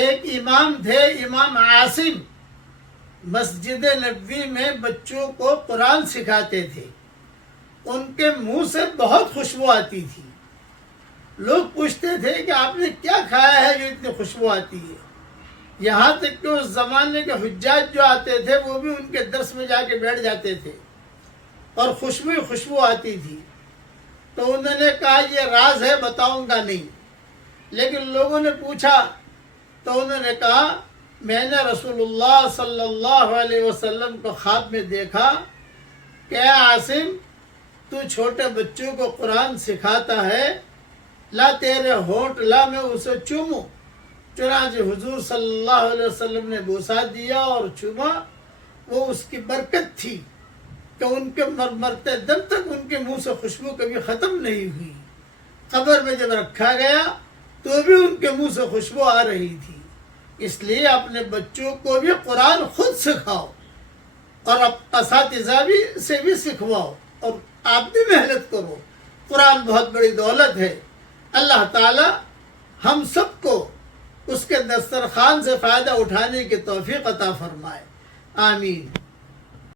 ایک امام تھے امام عاصم، مسجد نبوی میں بچوں کو قرآن سکھاتے تھے. ان کے منہ سے بہت خوشبو آتی تھی. لوگ پوچھتے تھے کہ آپ نے کیا کھایا ہے جو اتنی خوشبو آتی ہے. یہاں تک کہ اس زمانے کے حجاج جو آتے تھے وہ بھی ان کے درس میں جا کے بیٹھ جاتے تھے اور خوشبو آتی تھی. تو انہوں نے کہا یہ راز ہے، بتاؤں گا نہیں. لیکن لوگوں نے پوچھا تو انہوں نے کہا میں نے رسول اللہ صلی اللہ علیہ وسلم کو خواب میں دیکھا کہ اے عاصم تو چھوٹے بچوں کو قرآن سکھاتا ہے، لا تیرے ہونٹ لا میں اسے چوموں. چنانچہ حضور صلی اللہ علیہ وسلم نے بوسہ دیا اور چوما. وہ اس کی برکت تھی کہ ان کے مرتے دم تک ان کے منہ سے خوشبو کبھی ختم نہیں ہوئی. قبر میں جب رکھا گیا تو بھی ان کے منہ سے خوشبو آ رہی تھی. اس لیے اپنے بچوں کو بھی قرآن خود سکھاؤ اور اساتذہ سے بھی سکھواؤ اور آپ بھی محنت کرو. قرآن بہت بڑی دولت ہے. اللہ تعالی ہم سب کو اس کے دسترخوان سے فائدہ اٹھانے کی توفیق عطا فرمائے. آمین.